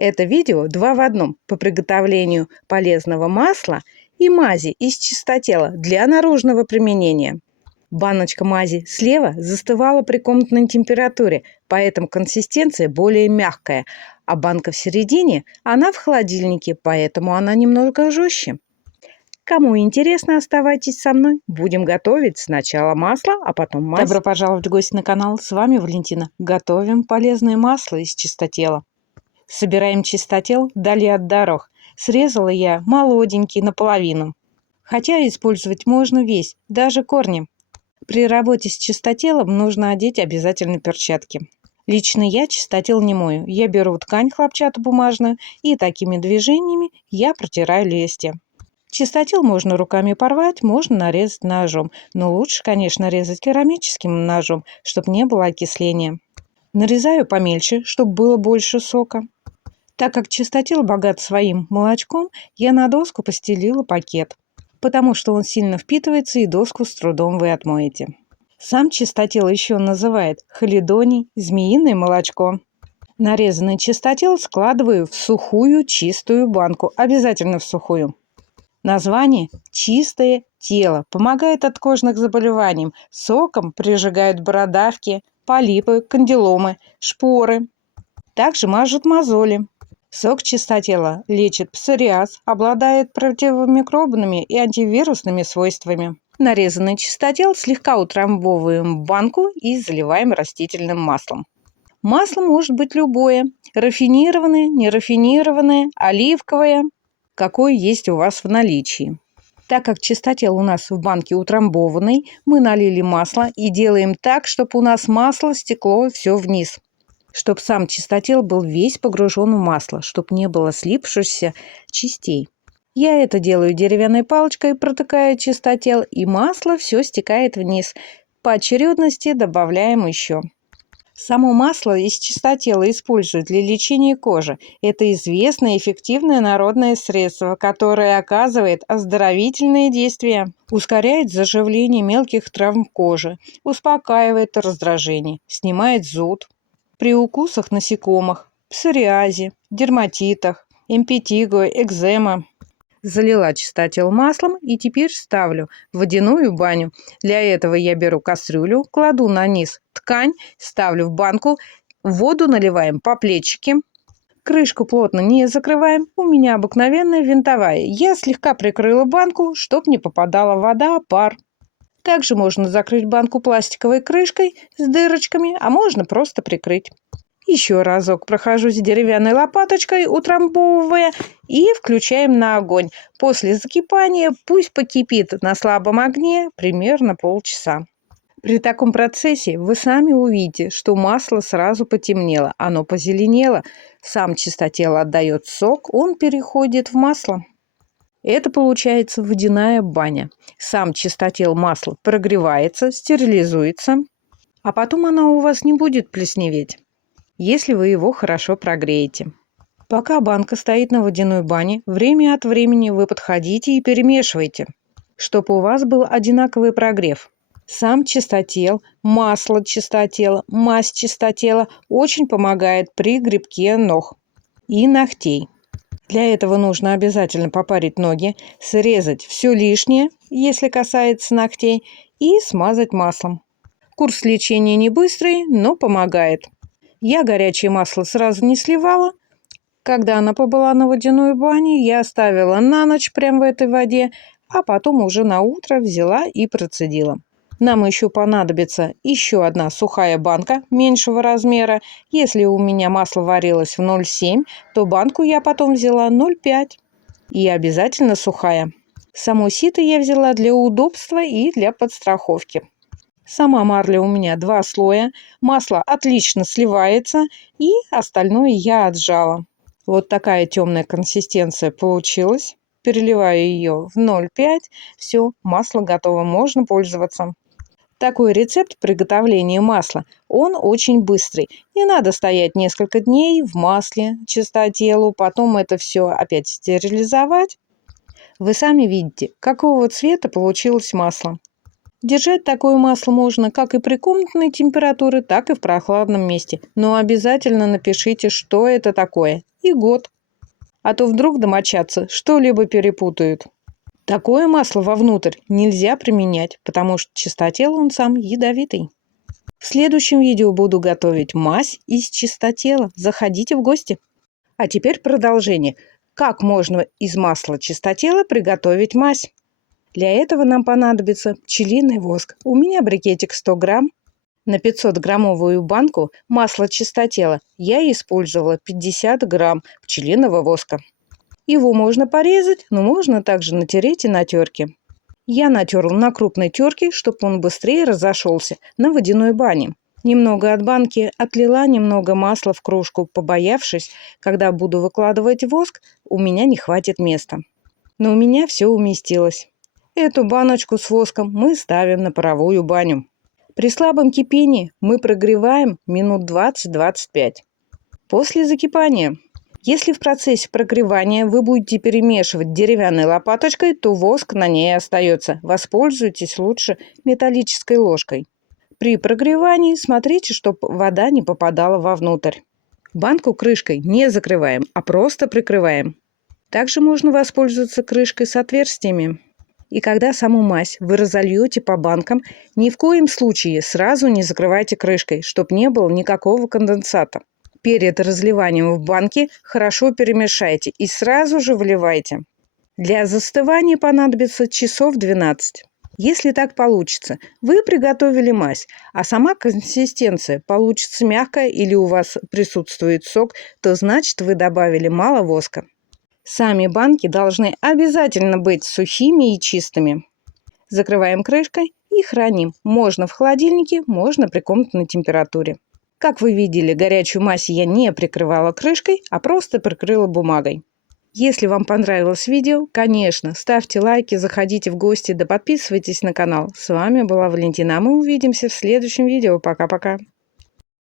Это видео 2 в одном по приготовлению полезного масла и мази из чистотела для наружного применения. Баночка мази слева застывала при комнатной температуре, поэтому консистенция более мягкая, а банка в середине, она в холодильнике, поэтому она немного жестче. Кому интересно, оставайтесь со мной. Будем готовить сначала масло, а потом мазь. Добро пожаловать в гости на канал. С вами Валентина. Готовим полезное масло из чистотела. Собираем чистотел вдали от дорог. Срезала я молоденький наполовину. Хотя использовать можно весь, даже корни. При работе с чистотелом нужно одеть обязательно перчатки. Лично я чистотел не мою. Я беру ткань хлопчатобумажную и такими движениями я протираю листья. Чистотел можно руками порвать, можно нарезать ножом. Но лучше, конечно, резать керамическим ножом, чтобы не было окисления. Нарезаю помельче, чтобы было больше сока. Так как чистотел богат своим молочком, я на доску постелила пакет, потому что он сильно впитывается и доску с трудом вы отмоете. Сам чистотел еще называют халидоний, змеиное молочко. Нарезанный чистотел складываю в сухую чистую банку, обязательно в сухую. Название «Чистое тело» помогает от кожных заболеваний. Соком прижигают бородавки, полипы, кандиломы, шпоры. Также мажут мозоли. Сок чистотела лечит псориаз, обладает противомикробными и антивирусными свойствами. Нарезанный чистотел слегка утрамбовываем в банку и заливаем растительным маслом. Масло может быть любое – рафинированное, нерафинированное, оливковое, какое есть у вас в наличии. Так как чистотел у нас в банке утрамбованный, мы налили масло и делаем так, чтобы у нас масло стекло все вниз. Чтобы сам чистотел был весь погружен в масло, чтобы не было слипшихся частей. Я это делаю деревянной палочкой, протыкая чистотел, и масло все стекает вниз. По очередности добавляем еще. Само масло из чистотела используют для лечения кожи. Это известное и эффективное народное средство, которое оказывает оздоровительные действия, ускоряет заживление мелких травм кожи, успокаивает раздражение, снимает зуд. При укусах насекомых, псориазе, дерматитах, импетиго, экзема. Залила чистотел маслом и теперь ставлю в водяную баню. Для этого я беру кастрюлю, кладу на низ ткань, ставлю в банку, воду наливаем по плечике. Крышку плотно не закрываем, у меня обыкновенная винтовая. Я слегка прикрыла банку, чтобы не попадала вода, пар. Также можно закрыть банку пластиковой крышкой с дырочками, а можно просто прикрыть. Еще разок прохожусь деревянной лопаточкой, утрамбовывая, и включаем на огонь. После закипания пусть покипит на слабом огне примерно полчаса. При таком процессе вы сами увидите, что масло сразу потемнело, оно позеленело, сам чистотел отдает сок, он переходит в масло. Это получается водяная баня. Сам чистотел масла прогревается, стерилизуется, а потом оно у вас не будет плесневеть, если вы его хорошо прогреете. Пока банка стоит на водяной бане, время от времени вы подходите и перемешиваете, чтобы у вас был одинаковый прогрев. Сам чистотел, масло чистотела, мазь чистотела очень помогает при грибке ног и ногтей. Для этого нужно обязательно попарить ноги, срезать все лишнее, если касается ногтей, и смазать маслом. Курс лечения не быстрый, но помогает. Я горячее масло сразу не сливала. Когда она побыла на водяной бане, я оставила на ночь прямо в этой воде, а потом уже на утро взяла и процедила. Нам еще понадобится еще одна сухая банка меньшего размера. Если у меня масло варилось в 0,7, то банку я потом взяла 0,5. И обязательно сухая. Само сито я взяла для удобства и для подстраховки. Сама марля у меня 2 слоя. Масло отлично сливается, и остальное я отжала. Вот такая темная консистенция получилась. Переливаю ее в 0,5. Все, масло готово, можно пользоваться. Такой рецепт приготовления масла, он очень быстрый. Не надо стоять несколько дней в масле чистотелу, потом это все опять стерилизовать. Вы сами видите, какого цвета получилось масло. Держать такое масло можно как и при комнатной температуре, так и в прохладном месте. Но обязательно напишите, что это такое. и год. А то вдруг домочадцы что-либо перепутают. Такое масло вовнутрь нельзя применять, потому что чистотел он сам ядовитый. В следующем видео буду готовить мазь из чистотела. Заходите в гости. А теперь продолжение. Как можно из масла чистотела приготовить мазь? Для этого нам понадобится пчелиный воск. У меня брикетик 100 грамм. На 500-граммовую банку масла чистотела я использовала 50 грамм пчелиного воска. Его можно порезать, но можно также натереть и на терке. Я натерла на крупной терке, чтобы он быстрее разошелся на водяной бане. Немного от банки отлила немного масла в кружку, побоявшись, когда буду выкладывать воск, у меня не хватит места. Но у меня все уместилось. Эту баночку с воском мы ставим на паровую баню. При слабом кипении мы прогреваем минут 20-25. После закипания, если в процессе прогревания вы будете перемешивать деревянной лопаточкой, то воск на ней остается. Воспользуйтесь лучше металлической ложкой. При прогревании смотрите, чтобы вода не попадала вовнутрь. Банку крышкой не закрываем, а просто прикрываем. Также можно воспользоваться крышкой с отверстиями. И когда саму мазь вы разольете по банкам, ни в коем случае сразу не закрывайте крышкой, чтобы не было никакого конденсата. Перед разливанием в банке хорошо перемешайте и сразу же вливайте. Для застывания понадобится часов 12. Если так получится, вы приготовили мазь, а сама консистенция получится мягкая или у вас присутствует сок, то значит вы добавили мало воска. Сами банки должны обязательно быть сухими и чистыми. Закрываем крышкой и храним. Можно в холодильнике, можно при комнатной температуре. Как вы видели, горячую мазь я не прикрывала крышкой, а просто прикрыла бумагой. Если вам понравилось видео, конечно, ставьте лайки, заходите в гости, да подписывайтесь на канал. С вами была Валентина, а мы увидимся в следующем видео. Пока-пока.